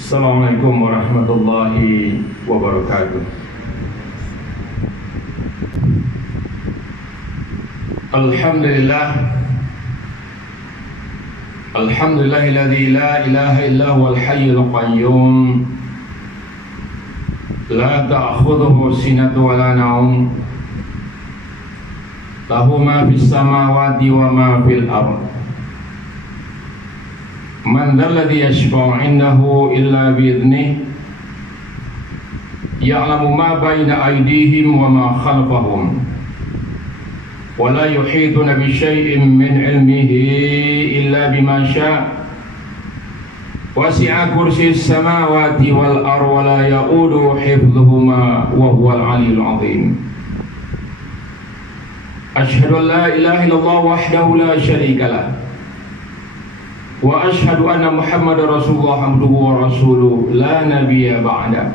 Assalamualaikum warahmatullahi wabarakatuh. Alhamdulillah. Alhamdulillahilladzi la ilaha illa huwal hayyul qayyum. La ta'khudhuhu sinatun wa la nawm. Lahu ma fis samawati wa ma fil ardh. Man dzalladzi yashfa'u 'indahu illa bi'idhnihi. Ya'lamu ma baina aydihim wa ma khalfahum. Wa la yuhituna bi syai'in min 'ilmihi illa bima syaa'. Wasi'a kursiyyus samawati wal ardh wa la ya'uduhu hifdhuhuma wa huwal 'aliyyul 'azim. Asyhadu an la ilaha illallah wahdahu la syarika lah. Wa asyhadu anna Muhammadar Rasulullah abduhu wa rasuluhu la nabiyya ba'da.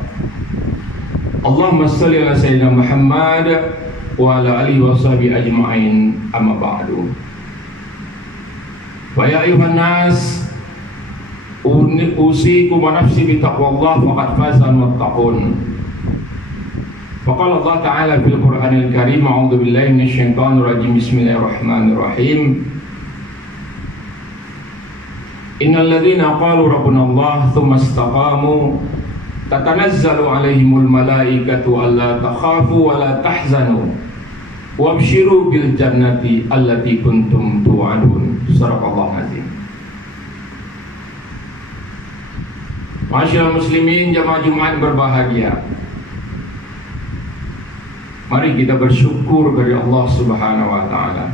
Allahumma shalli ala sayyidina Muhammad wa ala alihi wa sahbihi ajma'in, amma ba'du. Wa ya ayuhan nas, usikum wa nafsi bi taqwallah faqad faza al-muttaqun. Faqala Allah Ta'ala fil Qur'anil Karim, a'udzu billahi minasy syaithanir rajim, bismillahirrahmanirrahim. Innal ladzina qalu rabbuna Allah tsumma istaqamu tatanazzalu 'alaihimul malaikatu alla takhafu wa la tahzanu wabshiru bil jannati allati kuntum tu'adun. Shadaqallahu azim. Masyaallah muslimin, jamaah Jumat berbahagia. Mari kita bersyukur dari Allah Subhanahu wa taala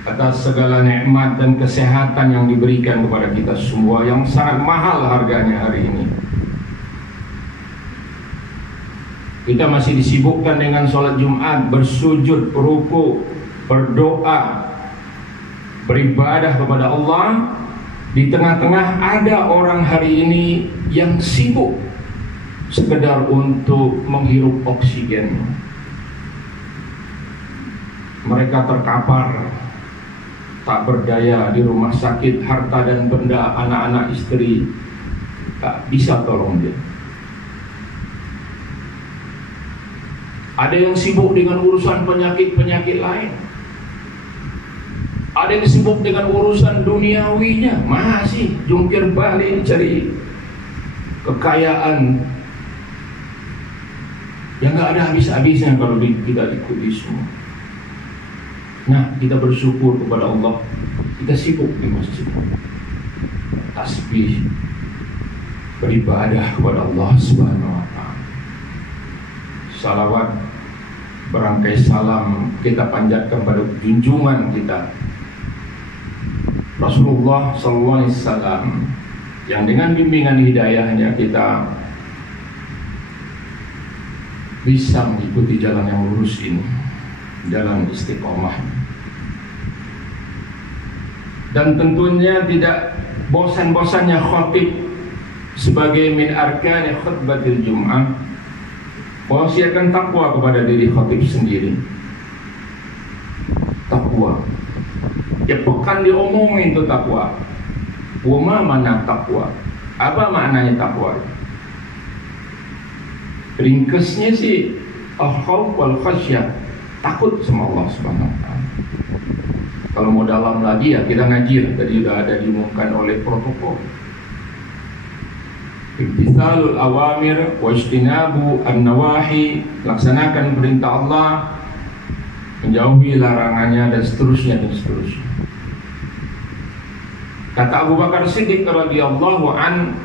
atas segala nikmat dan kesehatan yang diberikan kepada kita semua, yang sangat mahal harganya hari ini. Kita masih disibukkan dengan sholat Jumat, bersujud, ruku, berdoa, beribadah kepada Allah. Di tengah-tengah ada orang hari ini yang sibuk sekedar untuk menghirup oksigen. Mereka terkapar, tak berdaya di rumah sakit, harta dan benda, anak-anak, istri tak bisa tolong dia. Ada yang sibuk dengan urusan penyakit-penyakit lain. Ada yang sibuk dengan urusan duniawinya, masih jungkir balik cari kekayaan yang gak ada habis-habisnya kalau kita ikuti semua. Nah, kita bersyukur kepada Allah, kita sibuk di masjid, tasbih, beribadah kepada Allah Subhanahu wa ta'ala. Salawat, berangkai salam kita panjatkan pada junjungan kita Rasulullah sallallahu alaihi wasallam, yang dengan bimbingan hidayahnya kita bisa mengikuti jalan yang lurus ini, jalan istiqomah. Dan tentunya tidak bosan-bosannya khatib sebagai min arkani khutbatil Jum'ah mewasiatkan takwa kepada diri khatib sendiri. Takwa, ya pekan diomongin itu takwa. Wama mana takwa? Apa maknanya takwa? Ringkesnya sih al-khauf wal khasyah, takut sama Allah Subhanahu wa ta'ala. Kalau mau dalam lagi ya kita ngaji, tadi sudah ada diumumkan oleh protokol. Imtithalul awamir wa ijtinabu an-nawahi, laksanakan perintah Allah, menjauhi larangannya, dan seterusnya dan seterusnya. Kata Abu Bakar Siddiq radhiyallahu an,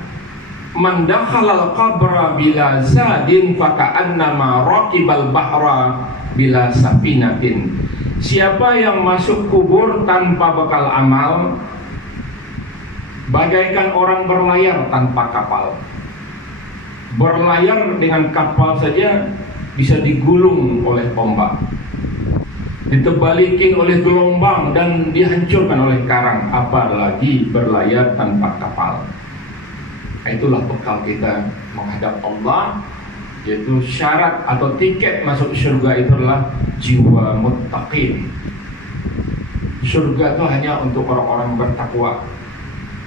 man dakhalal qabra bila zadin faka'annama raqibal bahra bila safinatin. Siapa yang masuk kubur tanpa bekal amal, bagaikan orang berlayar tanpa kapal. Berlayar dengan kapal saja bisa digulung oleh ombak, ditebalikin oleh gelombang, dan dihancurkan oleh karang, apalagi berlayar tanpa kapal. Itulah bekal kita menghadap Allah, yaitu syarat atau tiket masuk surga itu adalah jiwa muttaqin. Surga itu hanya untuk orang-orang bertakwa.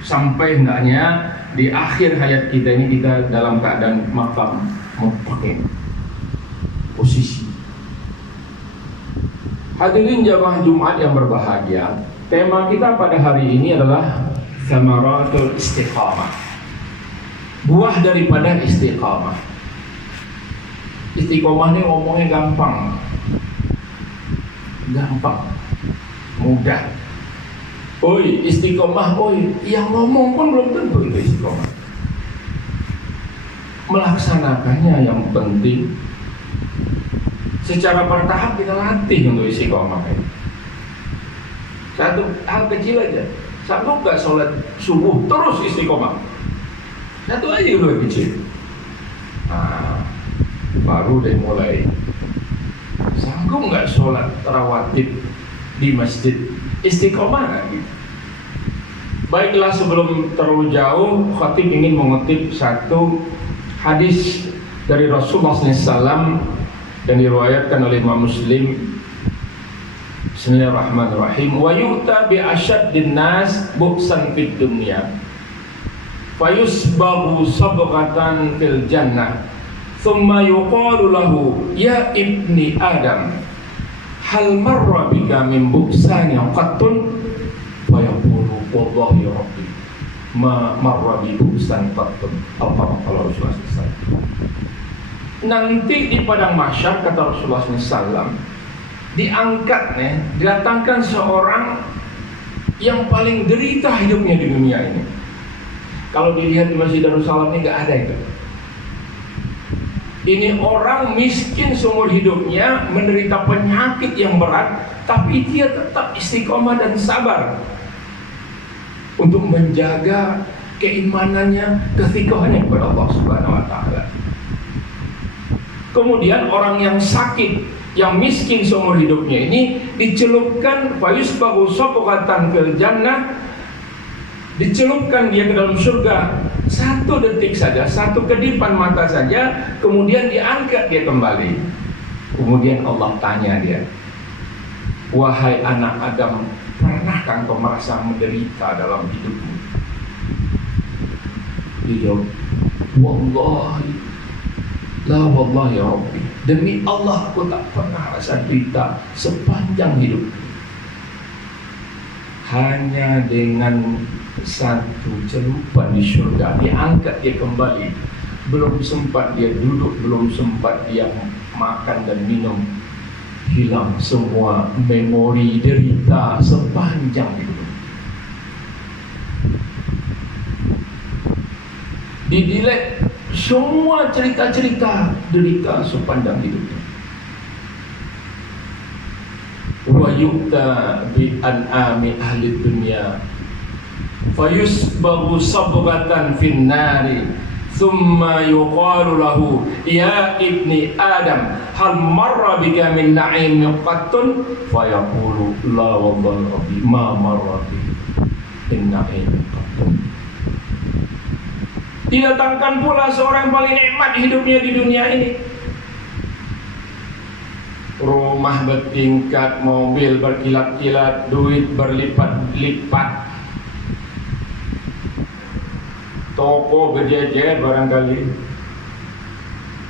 sampai hendaknya di akhir hayat kita ini kita dalam keadaan maqam muttaqin, posisi. Hadirin jamaah Jumat yang berbahagia, tema kita pada hari ini adalah Samaratul Istiqamah, buah daripada istiqamah. Istiqamah ini ngomongnya gampang, mudah. Oi, istiqamah, oi, yang ngomong pun belum tentu itu istiqamah. Melaksanakannya yang penting. Secara bertahap kita latih untuk istiqamah ini. Satu hal kecil aja. Sanggup gak sholat subuh terus istiqamah? Satu aja dulu kecil. Nah, baru deh mulai. Sanggup gak sholat rawatib di masjid? Istiqamah gak gitu? Baiklah, sebelum terlalu jauh, khatib ingin mengutip satu hadis dari Rasulullah SAW yang diriwayatkan oleh Imam Muslim. Bismillahirrahmanirrahim. Wa yu'ta bi asyaddin nas bu'san fid dunya fayusbahu sabghatan fil jannah thumma yuqalu lahu ya ibni adam hal marra bika min bu'sani qattun fayaqulu wallahi rabbi ma marra bi bu'san qattun. Al-Fatihah. Rasulullah SAW. Nanti di padang mahsyar, kata Rasulullah SAW, diangkatnya, didatangkan seorang yang paling derita hidupnya di dunia ini. Kalau dilihat di Masjid Darussalam ini gak ada itu. Ini orang miskin seumur hidupnya, menderita penyakit yang berat, tapi dia tetap istiqomah dan sabar untuk menjaga keimanannya, ketiqahannya kepada Allah Subhanahu wa Ta'ala. Kemudian orang yang sakit, yang miskin seumur hidupnya ini dicelupkan fayusbahu sabghatan fil jannah, dicelupkan dia ke dalam surga 1 detik saja, 1 kedipan mata saja, kemudian diangkat dia kembali. Kemudian Allah tanya dia, wahai anak Adam, pernahkah engkau merasa menderita dalam hidupmu? Dia jawab, wallahi la wallahi ya Rabbi, demi Allah aku tak pernah rasa derita sepanjang hidup. Hanya dengan 1 celupan di surga diangkat dia kembali. Belum sempat dia duduk, belum sempat dia makan dan minum, hilang semua memori derita sepanjang hidup. Didelete semua cerita-cerita derita sepanjang hidupnya. Wa yu'ta bi an'ami ahli dunya fayusbahu sabghatan fin nari thumma yuqalu lahu ya ibni adam hal marra bika min na'im qattun fayaqulu la wallahi rabbi ma marra bi min na'im qattun. Didatangkan pula seorang yang paling nikmat hidupnya di dunia ini. Rumah bertingkat, mobil berkilat-kilat, duit berlipat-lipat, toko berjejer barangkali.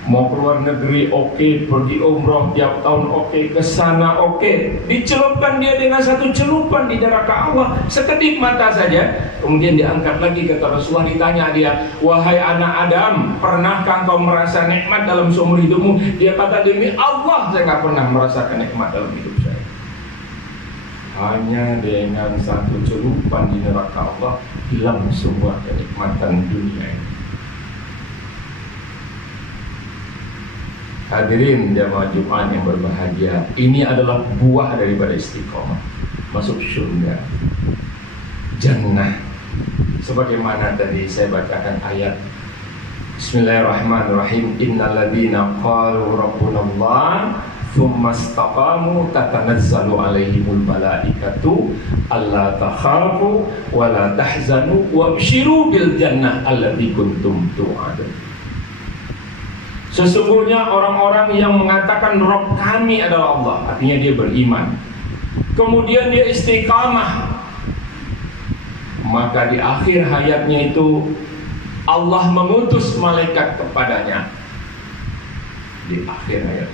Mau keluar negeri oke, pergi umroh tiap tahun oke, kesana oke. Dicelupkan dia dengan 1 celupan di neraka Allah, sekedip mata saja. Kemudian diangkat lagi, kata Rasulullah, ditanya dia, wahai anak Adam, pernahkah engkau merasa nikmat dalam seumur hidupmu? Dia kata, demi Allah saya gak pernah merasakan nikmat dalam hidup saya. Hanya dengan 1 celupan di neraka Allah, hilang semua kenikmatan dunia ini. Hadirin jamaah Jumat yang berbahagia, ini adalah buah daripada istiqomah, masuk surga, jannah. Sebagaimana tadi saya bacakan ayat Bismillahirrahmanirrahim, innal ladzina qalu rabbunallah tsumma istaqamu tatanazzalu alaihimul malaikatu alla takhafu wa la tahzanu wabshiru bil jannah allati kuntum tu'adun. Sesungguhnya orang-orang yang mengatakan Rabb kami adalah Allah, artinya dia beriman, kemudian dia istiqamah, maka di akhir hayatnya itu Allah mengutus malaikat kepadanya di akhir hayat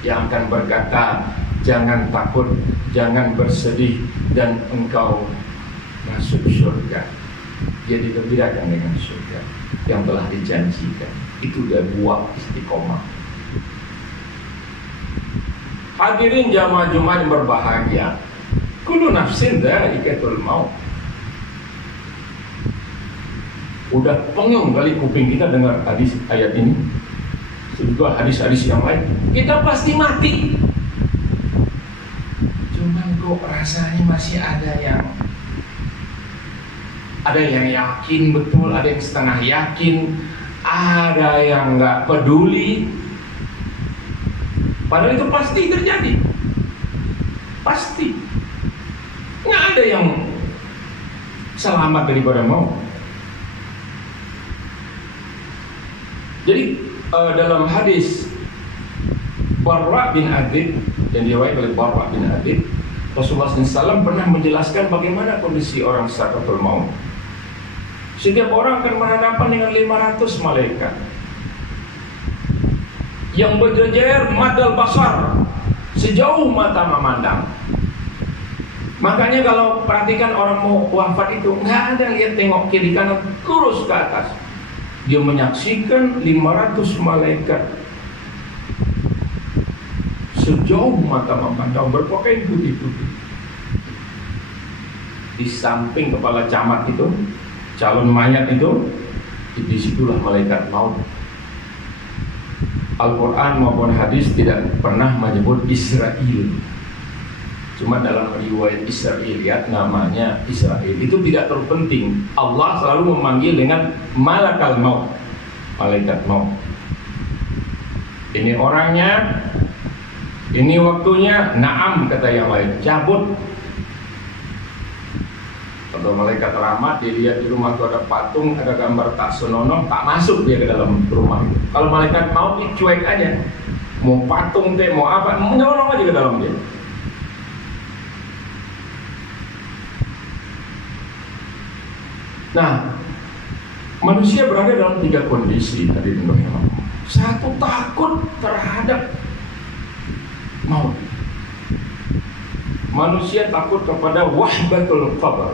yang akan berkata, jangan takut, jangan bersedih, dan engkau masuk surga. Dia digembirakan dengan surga yang telah dijanjikan. Itu udah buah istiqomah. Hadirin jamaah Jumat yang berbahagia, kullu nafsin dha'iqatul maut. Udah pengen kali kuping kita dengar hadis ayat ini, juga hadis-hadis yang lain. Kita pasti mati. Cuman kok rasanya masih ada yang yakin betul, ada yang setengah yakin, ada yang nggak peduli. Padahal itu pasti terjadi, pasti. Nggak ada yang selamat daripada maut. Jadi dalam hadis Barra bin Adzib yang diriwayatkan oleh Barra bin Adzib, Rasulullah SAW pernah menjelaskan bagaimana kondisi orang sakratul maut. Setiap orang akan berhadapan dengan 500 malaikat yang berjejer madal basar, sejauh mata memandang. Makanya kalau perhatikan orang mau wafat itu nggak ada lihat tengok kiri kanan, lurus ke atas. Dia menyaksikan 500 malaikat sejauh mata memandang, berpakaian putih-putih. Di samping kepala camat itu, calon mayat itu, disitulah malaikat maut. Al-Quran maupun hadis tidak pernah menyebut Israel. Cuma dalam riwayat Israiliyat namanya Israel. Itu tidak terpenting. Allah selalu memanggil dengan malakal maut, malaikat maut. Ini orangnya, ini waktunya, naam kata yang lain, cabut. Kalau malaikat rahmat, dia lihat di rumah itu ada patung, ada gambar tak senonoh, tak masuk dia ke dalam rumah itu. Kalau malaikat maut, cuek aja. Mau patung teh, mau apa, nyolong aja ke dalam dia. Nah, manusia berada dalam 3 kondisi tadi menurut. Satu, takut terhadap maut. Manusia takut kepada wahdatul qabr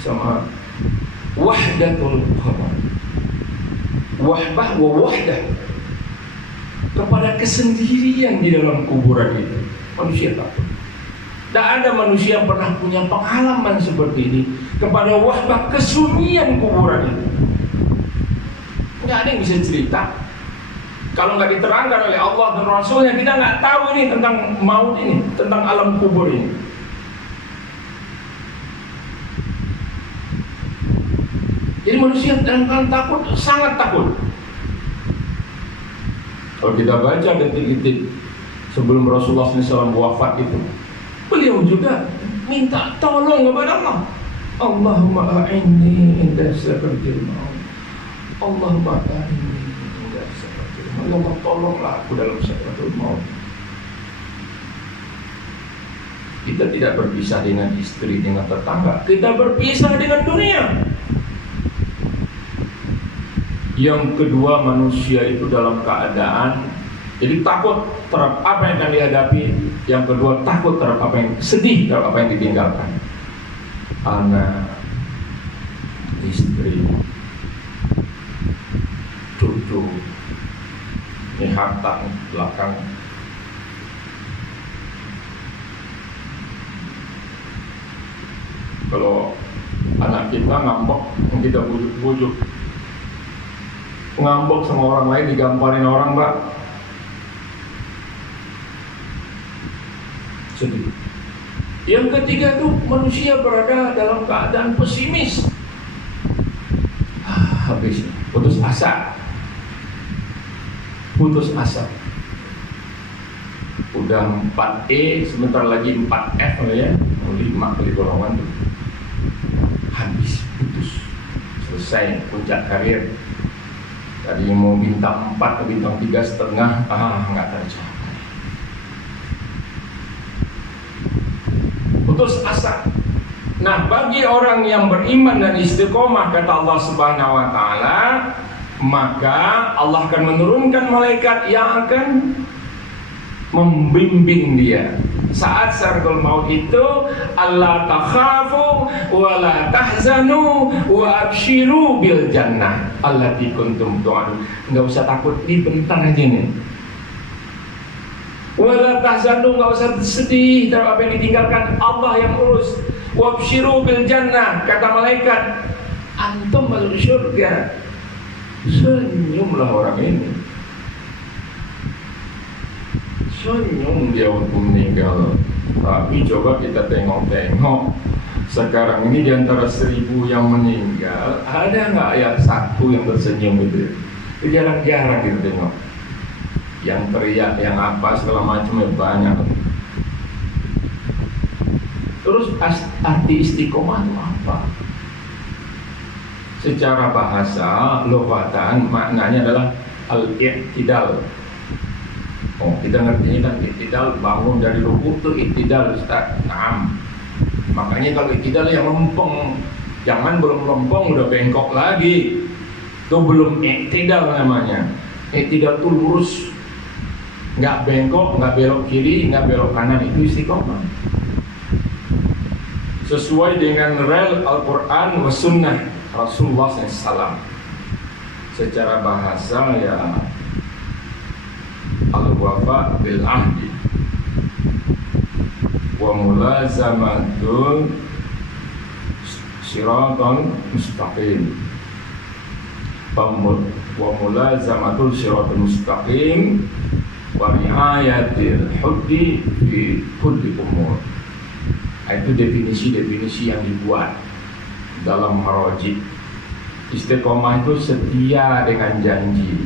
sama wahdatul qabr. Wahbah wa wahdah, kepada kesendirian di dalam kuburan itu. Manusia takut. Tak ada manusia yang pernah punya pengalaman seperti ini kepada wahbah kesunyian kuburan itu. Nggak ada yang bisa cerita. Kalau nggak diterangkan oleh Allah dan Rasulnya, kita nggak tahu ini tentang maut ini, tentang alam kubur ini. Jadi manusia kadang-kadang takut, sangat takut. Kalau kita baca detik-detik sebelum Rasulullah SAW wafat itu, beliau juga minta tolong kepada Allah. Allahumma a'inni inda sakratil maut. Allahumma a'inni inda sakratil maut. Ya Allah, tolonglah aku dalam sakratul maut. Kita tidak berpisah dengan istri, dengan tetangga. Kita berpisah dengan dunia. Yang kedua, manusia itu dalam keadaan jadi takut terhadap apa yang akan dihadapi. Yang kedua, takut terhadap apa yang sedih, terhadap apa yang ditinggalkan. Anak, istri, cucu, ini harta belakang. Kalau anak kita ngambek, kita bujuk-bujuk, ngambek sama orang lain, digamparin orang, Mbak, sedih. Yang ketiga itu manusia berada dalam keadaan pesimis. Habis, putus asa. Putus asa. Udah 4E, sebentar lagi 4F ya, 5 kali golongan tuh. Habis, putus. Selesai puncak karir. Tadi mau bintang 4 ke bintang 3,5, nggak tercapai. Putus asa. Nah, bagi orang yang beriman dan istiqomah, kata Allah Subhanahu wa taala, maka Allah akan menurunkan malaikat yang akan membimbing dia saat sakaratul maut itu. Allah takhafu wa la tahzanu wa abshiru bil jannah allati kuntum tu'adun. Enggak usah takut, ini bentar aja nih. Wa la tahzanu, enggak usah sedih terhadap apa yang ditinggalkan, Allah yang urus. Wa abshiru bil jannah, kata malaikat, antum masuk surga. Senyumlah orang ini. Senyum dia waktu meninggal. Tapi coba kita tengok-tengok, sekarang ini di antara 1000 yang meninggal, ada nggak ya satu yang tersenyum itu? Itu jarang-jarang kita tengok. Yang teriak, yang apa segala macam banyak. Terus arti istiqomah itu apa? Secara bahasa, lughatan, maknanya adalah al-i'tidal. Oh, kita ngertinya kan i'tidal, bangun dari rukuk itu i'tidal, Ustaz. Naam. Makanya kalau i'tidal yang lempeng, jangan belum lempeng udah bengkok lagi. Itu belum i'tidal namanya. I'tidal itu lurus, nggak bengkok, nggak belok kiri, nggak belok kanan, itu istiqomah. Sesuai dengan rel Al-Quran wa Sunnah Rasulullah SAW. Secara bahasa ya al-wafa bil ahdi wa mulazamatul siratal mustaqim, wa mulazamatul siratal mustaqim wa riayatil huddi fi kulli umur. Itu definisi-definisi yang dibuat dalam marojid. Istiqomah itu setia dengan janji.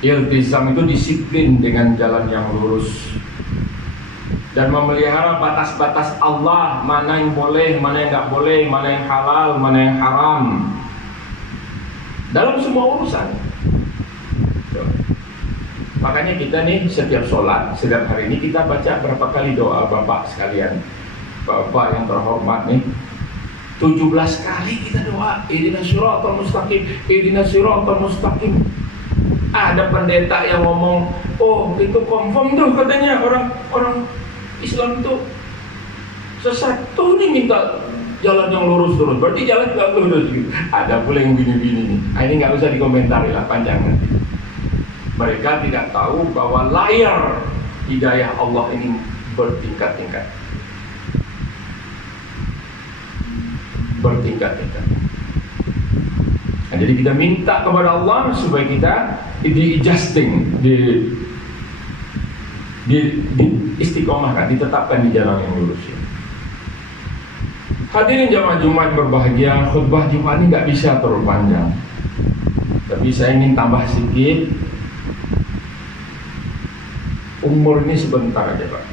Iltizam itu disiplin dengan jalan yang lurus dan memelihara batas-batas Allah, mana yang boleh, mana yang nggak boleh, mana yang halal, mana yang haram dalam semua urusan. Makanya kita nih setiap sholat, setiap hari ini kita baca berapa kali doa Bapak sekalian, Bapak yang terhormat nih, 17 kali kita doa ihdinas siratal mustaqim, ihdinas siratal mustaqim. Ada pendeta yang ngomong, oh itu confirm tuh katanya orang Islam tuh sesat tuh nih, minta jalan yang lurus terus, berarti jalan nggak lurus gitu. Ada pula yang gini-gini nih. Ini nggak usah dikomentari lah, panjang nanti. Mereka tidak tahu bahwa layar hidayah Allah ini bertingkat-tingkat. Bertingkat-tingkat. Nah, jadi kita minta kepada Allah supaya kita di-adjusting, di istiqomahkan, ditetapkan di jalan yang lurus. Hadirin jamaah Jumat berbahagia, khutbah Jumat ini nggak bisa terlalu panjang, tapi saya ingin tambah sedikit. Umur ini sebentar aja Pak.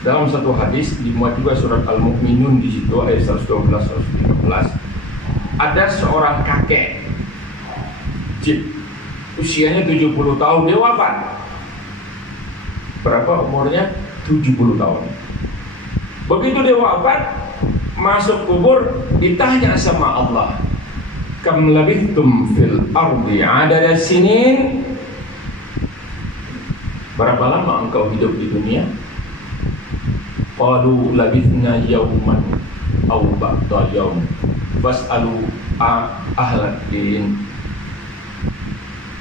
Dalam satu hadis dimuat juga surat Al-Mu'minun, di situ ayat 112 113, ada seorang kakek usianya 70 tahun, dia wafat. Berapa umurnya? 70 tahun. Begitu dia wafat, masuk kubur, ditanya sama Allah, kam labithtum fil ardi adada sinin, berapa lama engkau hidup di dunia? Qalu labithna yawman aw ba'da yawm fas'alu ahlan din.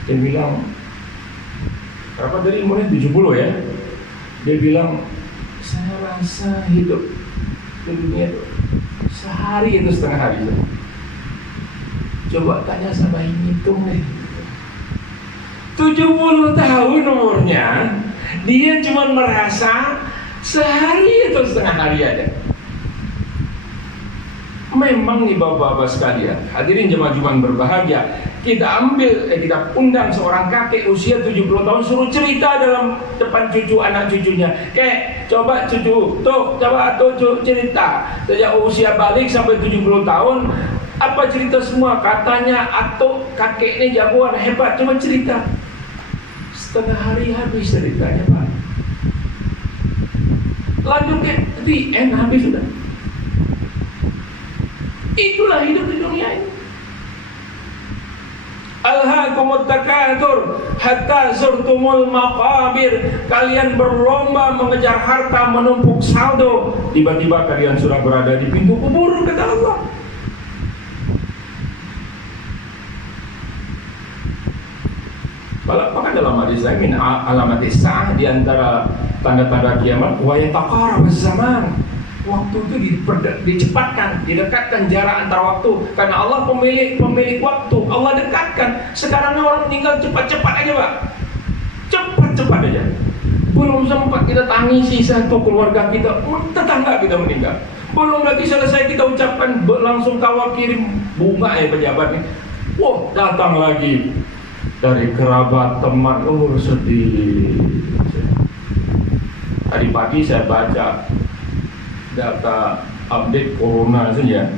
Dia bilang, berapa dari umurnya 70 ya? Dia bilang, saya rasa hidup di dunia itu sehari itu setengah hari itu. Coba tanya sama ini hitung deh. 70 tahun umurnya, dia cuma merasa sehari itu setengah hari aja. Memang nih bapak-bapak sekalian, hadirin jemaah Jumat berbahagia, kita undang seorang kakek usia 70 tahun, suruh cerita dalam depan cucu anak cucunya. Kayak coba cucu, coba cerita sejak usia balik sampai 70 tahun, apa cerita semua. Katanya atau kakek ini jagoan hebat, coba cerita. Setengah hari habis ceritanya Pak. lanjut ke the end, habis sudah. Itulah hidup di dunia ini. Alhaakumut takatsur hatta zurtumul maqabir. Kalian berlomba mengejar harta, menumpuk saldo, tiba-tiba kalian sudah berada di pintu kubur, kata Allah. Bahkan dalam hadis lain, alamat sa'ah, di antara tanda-tanda kiamat, wa yataqarrabuz zaman. Waktu itu dicepatkan, didekatkan jarak antara waktu, karena Allah pemilik waktu. Allah dekatkan. Sekarang orang meninggal cepat-cepat aja, Pak. Cepat-cepat aja. Belum sempat kita tangisi satu keluarga kita, tetangga kita meninggal. Belum lagi selesai kita ucapkan, langsung kawan kirim bunga pejabat nih. Wah, datang lagi dari kerabat, teman. Sedih. Tadi pagi saya baca data update corona saja,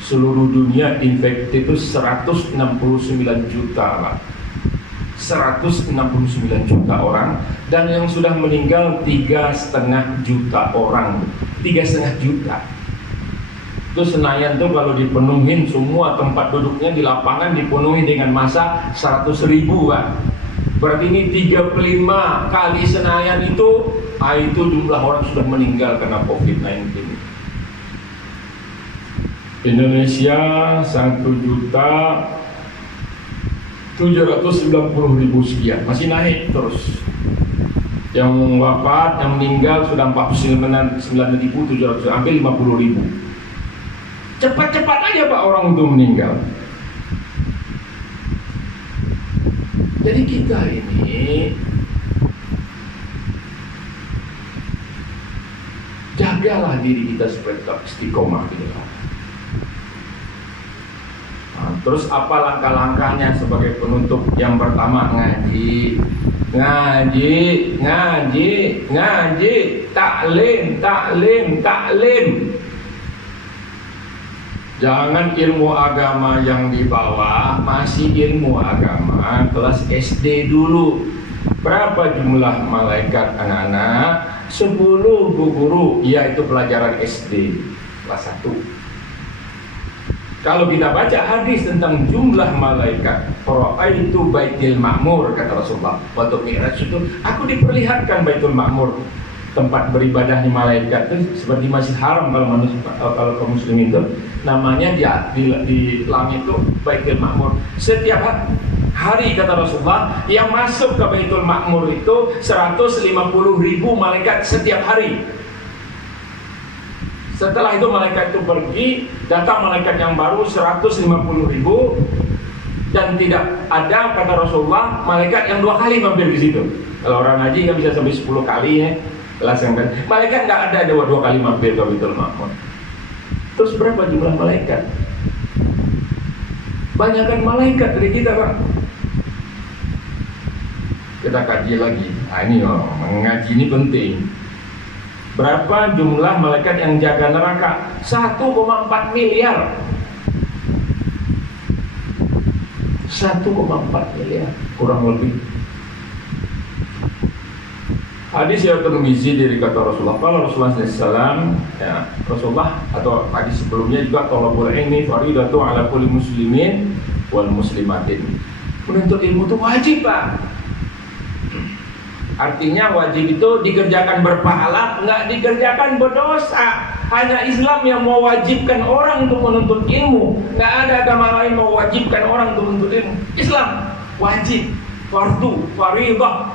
seluruh dunia infected itu 169 juta, Pak. 169 juta orang, dan yang sudah meninggal 3,5 juta orang. 3,5 juta. Itu Senayan tuh kalau dipenuhin semua tempat duduknya di lapangan dipenuhi dengan massa 100.000, Pak. Berarti ini 35 kali Senayan itu jumlah orang sudah meninggal karena COVID-19. Indonesia 1.790.000 sekian, masih naik terus. Yang wafat, yang meninggal sudah 49.700, hampir 50.000. Cepat-cepat aja, Pak, orang itu meninggal. Jadi kita ini jagalah diri kita supaya tetap istiqomah gitu. Nah, terus apa langkah-langkahnya sebagai penutup? Yang pertama, ngaji, taklim. Jangan ilmu agama yang di bawah, masih ilmu agama kelas SD dulu. Berapa jumlah malaikat anak-anak? 10 bu guru, yaitu pelajaran SD kelas 1. Kalau kita baca hadis tentang jumlah malaikat, Ra'aitu Baitul Ma'mur, kata Rasulullah. Waktu Mi'raj itu, aku diperlihatkan Baitul Ma'mur, tempat beribadahnya malaikat itu seperti Masjid Haram kalau kaum muslimin itu namanya di langit itu Baitul Ma'mur. Setiap hari, kata Rasulullah, yang masuk ke Baitul Ma'mur itu 150.000 malaikat setiap hari. Setelah itu malaikat itu pergi, datang malaikat yang baru 150.000, dan tidak ada, kata Rasulullah, malaikat yang 2 kali mampir di situ. Kalau orang haji kan bisa sampai 10 kali ya. Malaikat nggak ada 2 kali mampir ke Baitul Ma'mur. Terus berapa jumlah malaikat? Banyakkan malaikat dari kita, Pak. Kita kaji lagi. Nah, ini mengaji ini penting. Berapa jumlah malaikat yang jaga neraka? 1,4 miliar. 1,4 miliar kurang lebih. Hadis yang Tirmizi dari kata Rasulullah, kalau Rasulullah SAW, ya, Rasulullah atau hadis sebelumnya juga, thalabul ilmi faridatu ala kulli muslimin wal muslimatin. Menuntut ilmu itu wajib, Pak. Artinya wajib itu dikerjakan berpahala, nggak dikerjakan berdosa. Hanya Islam yang mewajibkan orang untuk menuntut ilmu. Nggak ada agama lain mewajibkan orang untuk menuntut ilmu. Islam wajib, fardu, faridah.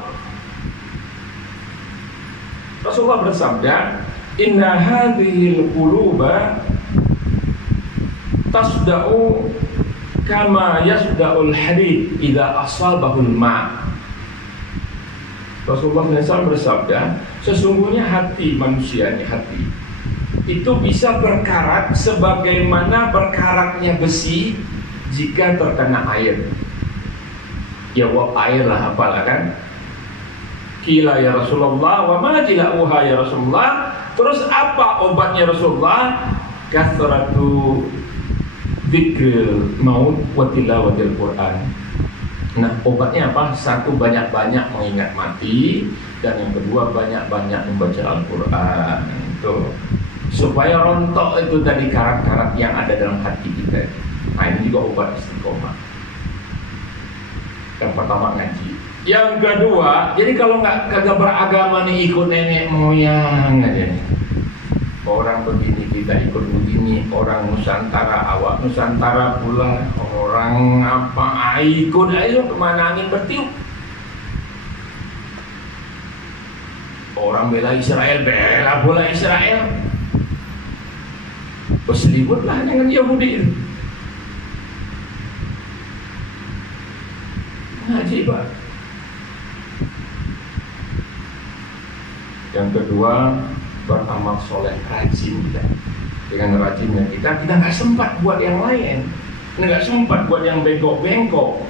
Rasulullah bersabda, inna hadhil quluba tasda'u kama yasda'ul hadid idza asabahul ma'. Rasulullah SAW bersabda, sesungguhnya hati manusia ini, hati itu bisa berkarat sebagaimana berkaratnya besi jika terkena air. Ya air lah, apalah kan. Kila ya Rasulullah, wa ma jila'uha ya Rasulullah. Terus apa obatnya Rasulullah? Kathratu dzikril maut wa tilawatil Quran. Nah, obatnya apa? 1, banyak-banyak mengingat mati. Dan yang kedua, banyak-banyak membaca Al-Quran itu, supaya rontok itu tadi karat-karat yang ada dalam hati kita. Nah, ini juga obat istiqomah. Yang pertama ngaji. Yang kedua, jadi kalau kagak beragama nih, ikut nenek moyang aja. Orang begini kita ikut begini, orang Nusantara, awak Nusantara pula, orang apa ikut ayo kemana angin bertiup. Orang bela Israel, bela pula Israel. Berselibutlah dengan Yahudi. Ngaji Pak. Yang kedua, beramal soleh, rajin kita. Dengan rajinnya kita nggak sempat buat yang lain, nggak sempat buat yang bengkok-bengkok.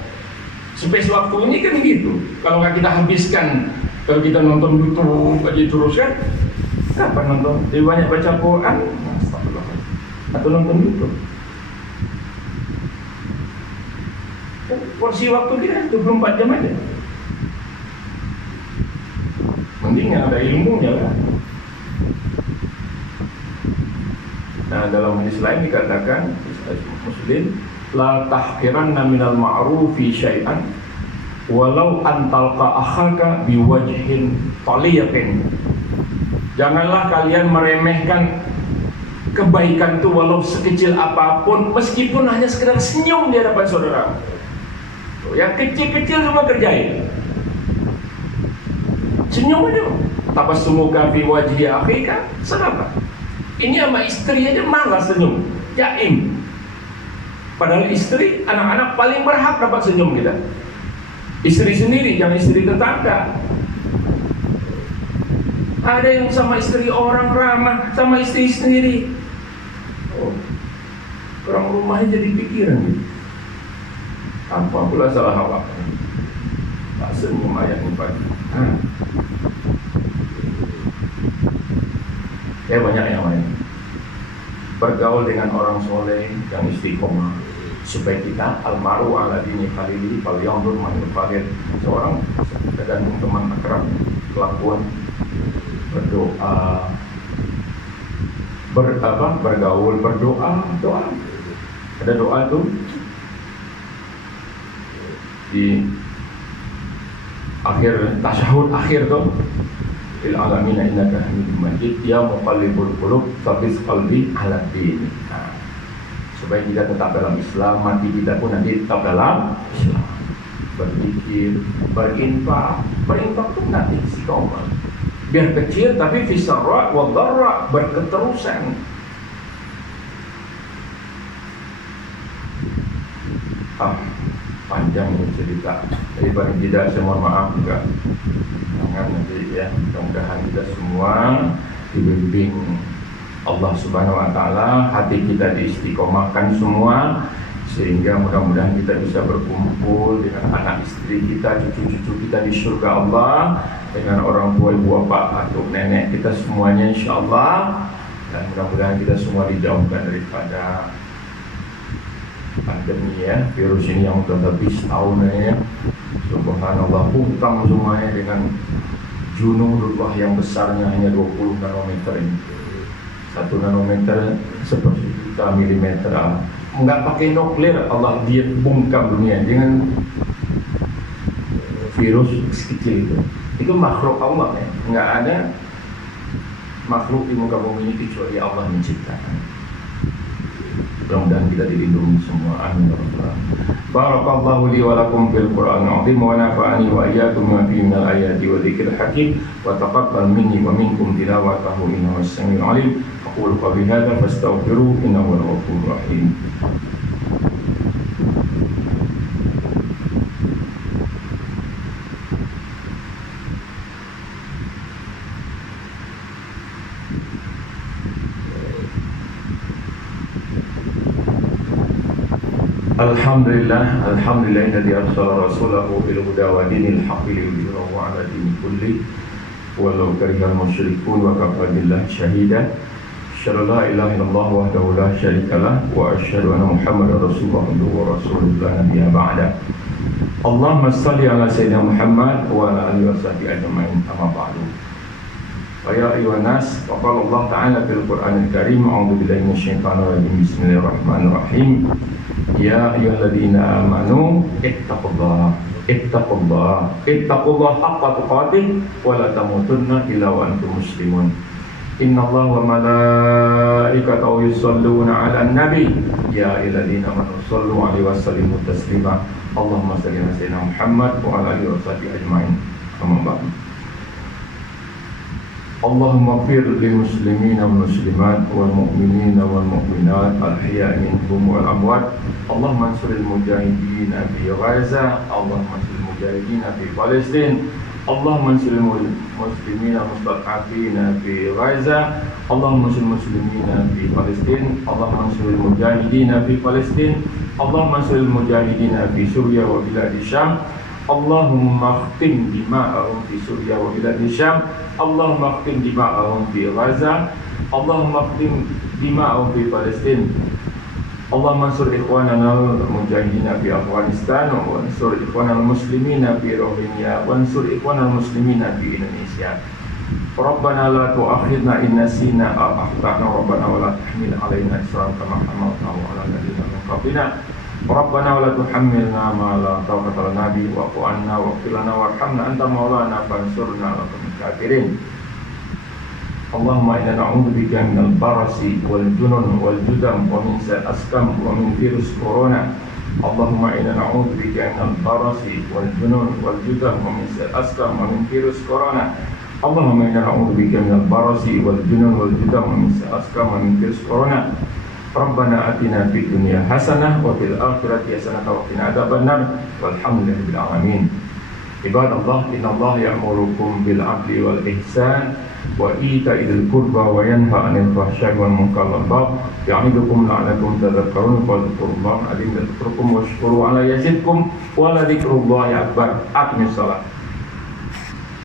Space waktu ini kan gitu. Kalau nggak kita habiskan, kalau kita nonton YouTube aja terus kan, kapan nonton? Lebih banyak baca Quran, atau nonton YouTube. Porsi waktu kita 24 jam aja. Mending ada ilmunya lah. Nah, dalam hadis lain dikatakan Muslim, la tahqiranna minal ma'rufi syai'an walau antalqa akhaka biwajhin taliyatin. Janganlah kalian meremehkan kebaikan itu walau sekecil apapun, meskipun hanya sekedar senyum di hadapan saudara. Yang kecil-kecil semua kerjain. Senyum aja. Tabassumuka fi wajhi akhika sadaqah. Ini sama istri aja malas senyum, jaim. Padahal istri, anak-anak paling berhak dapat senyum kita. Istri sendiri, jangan istri tetangga. Ada yang sama istri orang ramah, sama istri sendiri. Oh, orang rumahnya jadi pikiran gitu. Apa pula salah awak? Tak senyum ayat ini pagi. Ya banyak yang lain. Bergaul dengan orang soleh yang istiqomah, supaya kita almaru ala dini khalili fal yanzur man yuqadir. Seorang tergantung teman akrab, kelakuan, berdoa, bergaul, berdoa, doa. Ada doa tuh di akhir tasyahud akhir tuh, il alamina innaka hamidum majid ya muqallibul qulub tsabbit qalbi ala din. Nah, supaya kita tetap dalam Islam, mati kita pun nanti tetap dalam Islam. Berzikir, berinfak tuh nanti istiqomah. Biar kecil tapi fisarra wa dharra, berketerusan. Panjang cerita. Jadi paling tidak saya mohon maaf juga. Jangan nanti ya, mudah-mudahan kita semua dibimbing Allah Subhanahu wa taala, hati kita diistiqomahkan semua, sehingga mudah-mudahan kita bisa berkumpul dengan anak istri kita, cucu-cucu kita di surga Allah, dengan orang tua, ibu, bapak, atuk, nenek kita semuanya insyaallah. Dan mudah-mudahan kita semua dijauhkan daripada pandemi ya, virus ini yang sudah lebih setahun ya. Subhanallah, hutang semuanya dengan junudullah yang besarnya hanya 20 nanometer ini. 1 nanometer seperti juta milimeter. Enggak pakai nuklir, Allah dia bungkam dunia dengan virus sekecil itu. Itu makhluk Allah ya. Enggak ada makhluk di muka bumi ini kecuali Allah menciptakan. Mudah-mudahan kita dilindungi semua. Amin ya rabbal alamin. Barakallahu li wa lakum fil Qur'anil 'azim wa nafa'ani wa iyyakum bima fihi minal ayati wa dzikril hakim wa taqabbal minni wa minkum tilawatahu innahu as-sami'ul 'alim. Aqulu qawli hadza fastaghfiru innahu huwal ghafurur rahim. Alhamdulillah alladzi arsala rasulahu bil huda wa dinil haqqi liyudhhirahu 'ala dini kulli walau karihal musyrikun wa kafa billahi syahida. Asyhadu la ilaha illallah wahdahu la syarika lah wa asyhadu anna Muhammadar rasulullah wa rasuluhu la nabiyya ba'da. Allahumma salli ala Sayyidina Muhammad wa ala alihi wa sahbihi ajma'in, amma ba'du. Ya ayuhan nas, qala Allah Ta'ala fil Qur'anil Karim, a'udzu billahi minasyaitonir rajim, bismillahirrahmanirrahim. Ya ayyuhalladzina amanu ittaqullaha haqqa tuqatih wa la tamutunna illa wa antum muslimun. Innallaha wa malaikatahu yusholluna 'alan nabi ya ayyuhalladzina amanu shallu 'alaihi wa sallimu taslima. Allahumma shalli ala sayyidina Muhammad wa ala alihi wa sahbihi ajma'in. Amma ba'du. Allahumma ighfir lil muslimina wal muslimat wal mu'minina wal mu'minat al ahya'i minhum wal amwat. Allahumma ansuril mujahidin fi Gaza, Allahumma ansuril mujahidin fi Palestin, Allahumma ansuril muslimina mustad'afina fi Gaza, Allahumma ansuril muslimina fi Palestin, Allahumma ansuril mujahidin fi Palestin, Allahumma ansuril mujahidin fi Suriah wa bilad Syam, Allahumma khtim dima'ahum fi Suriah wa bilad Syam, Allahumma khtim dima'ahum fi Gaza, Allahumma khtim dima'ahum fi Palestin. Allahumma ansur ikhwanana al-mujahidina fi Afghanistan wa ansur ikhwanana al-muslimina fi Rohingya wa ansur ikhwanana al-muslimina fi Indonesia. Rabbana la tu'akhidna in nasina aw akhtana, Rabbana wa la tahmil 'alaina isran kama hamaltahu 'ala alladziina min qablina. Rabbana wa la tuhammilna ma la taqata lana bihi wa'fu 'anna waghfir lana warhamna anta maulana fansurna 'alal qawmil kafirin. Allahumma inna na'udzubika minal barasi wal junun wal judam wa min sa'il askam wa min virus corona. Allahumma inna na'udzubika minal barasi wal junun wal judam wa min sa'il askam wa min virus corona. Allahumma inna na'udzubika minal barasi wal junun wal judam wa min sa'il askam wa min virus corona. Rabbana atina fid dunya hasanah wa fil akhirati hasanah wa qina adzabannar walhamdulillahi rabbil alamin. Ibadallah, innallaha ya'murukum bil 'adli wal ihsan wa itaa'il qurba wa yanha 'anil fahsya'i wal munkari wal baghi ya'idukum la'allakum tadhakkarun. Fadhkurullaha 'azim yadhkurkum washkuru 'ala yazidkum wa la dzikrullahi akbar. Aqimish shalah.